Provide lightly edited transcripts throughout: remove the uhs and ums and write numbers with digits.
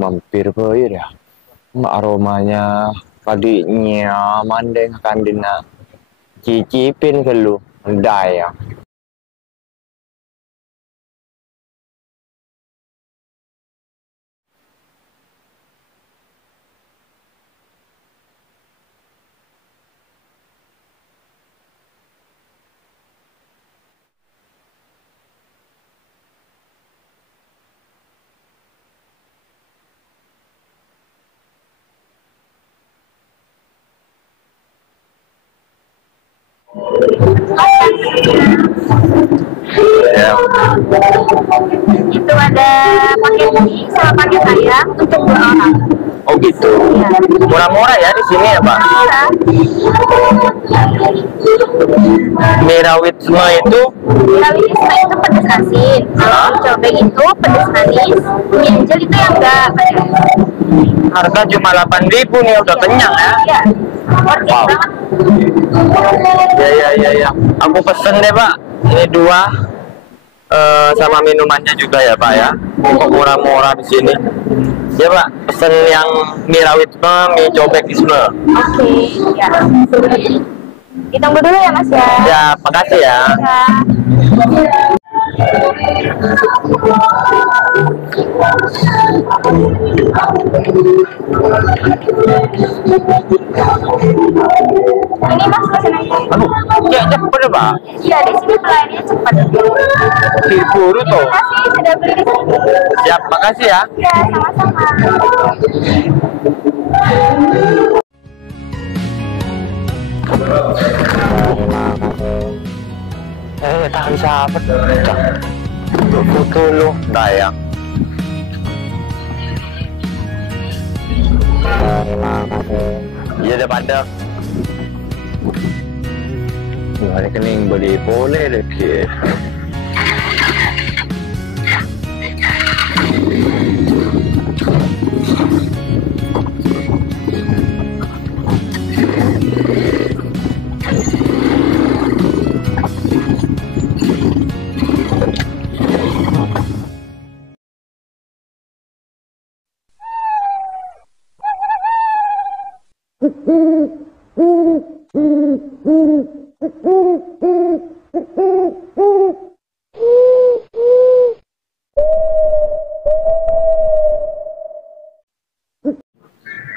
mampir boy ya. Aromanya padi nyaman deh kandina. Cicipin ke lu, ya. Ya. Itu ada paket mie sama paket ayam untuk 2 orang. Oh gitu. Iya. Murah-murah ya di sini ya Pak. Murah. Mie rawit semua itu Mie rawit itu pedas asin. Kalau mie cobek itu pedas manis. Mie angel itu yang enggak pedas. harga cuma 8.000 nih, udah kenyang ya. Iya. Worth it banget. Ya. Aku pesen deh Pak. Ini 2. Sama minumannya juga ya Pak ya. Kok murah-murah di sini. Ya Pak, pesen yang mie rawit semua, mie cobek semua. Oke, ya. Ditunggu dulu ya Mas ya. Ya, makasih ya. Ya. Ini Mas pesanannya. Aduh, ya cepet ya Pak. Iya, di sini pelayanannya cepat. Diburu tuh. Terima kasih sudah beli di sini. Siap, makasih ya. Ya, sama-sama. Tahan sahabat. Foto lu, dayang. Iya dah pandang. Wah, ini kening boleh deh ke.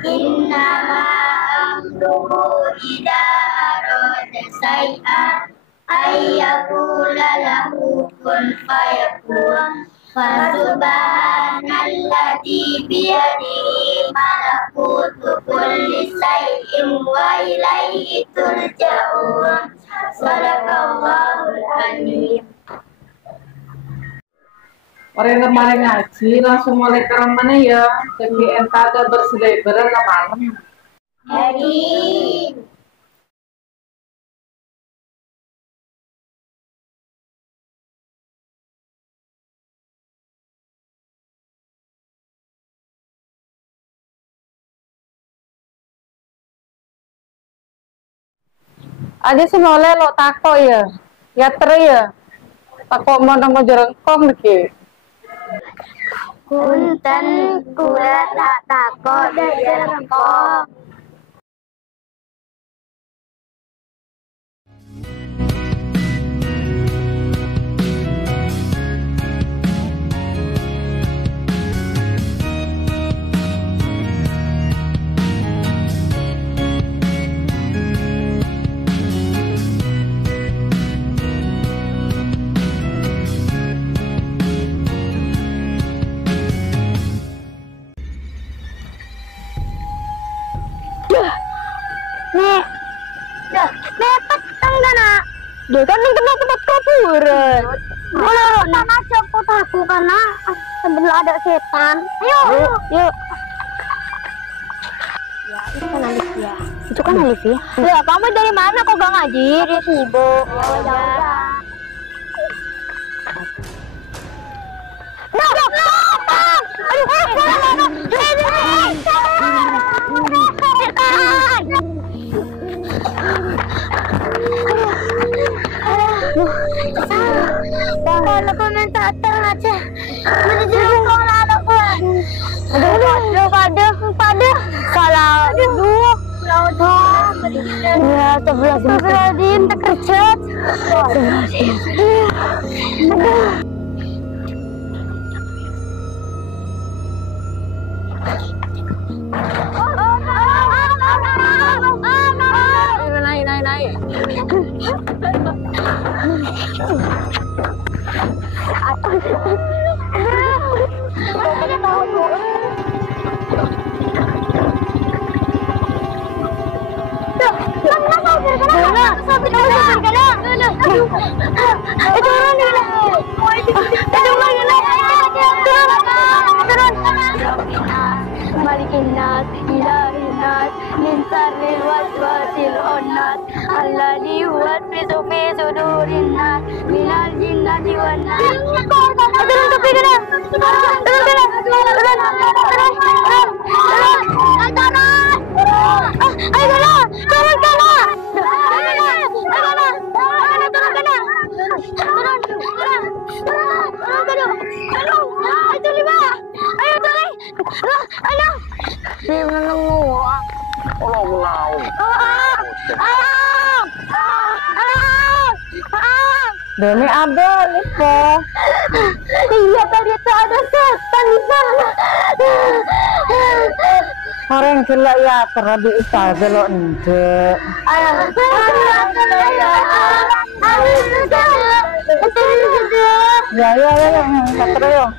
Innama amruhu idza arada syai'an ayyaqula lahu kun fayakun. Fasubhanalladzi biyadihi malakutu kulli syai'in wa ilaihi turja'un. Shadaqallahul azim. Orang kemarin ngaji langsung mulai ke mana ya, jadi entah ada berselebaran ke malam. Amin. Aja senole lo tako ya, ya teri ya, tako mau nemu jerengkong lagi. Punten kula tak takok jerengkong. Petang dah nak. Dia kan yang tempat kuburan. Kalau sana cepot aku karena sebelah ada setan. Ayo. Yuk. Ya, itu kan Alifia. Itu kan Alifia. Ya, kamu dari mana kok gak ngaji? Dia sibuk. Ya udah. Kalau komentar aja, menuju kong lalu kan. Aduh, Ya, astagfirullahaladzim, terkejut. Naik. Malikin nas, ilahin nas, min sarril waswasil onnas, alladhi yuwaswisu fi sudurin nas, minal jinnati wan nas. Turun topi kena. Demi abel Lipo. Iya tadi tuh ada setan di sana. Orang gila ya terlalu istirahat lo ente. Ya, tak terus.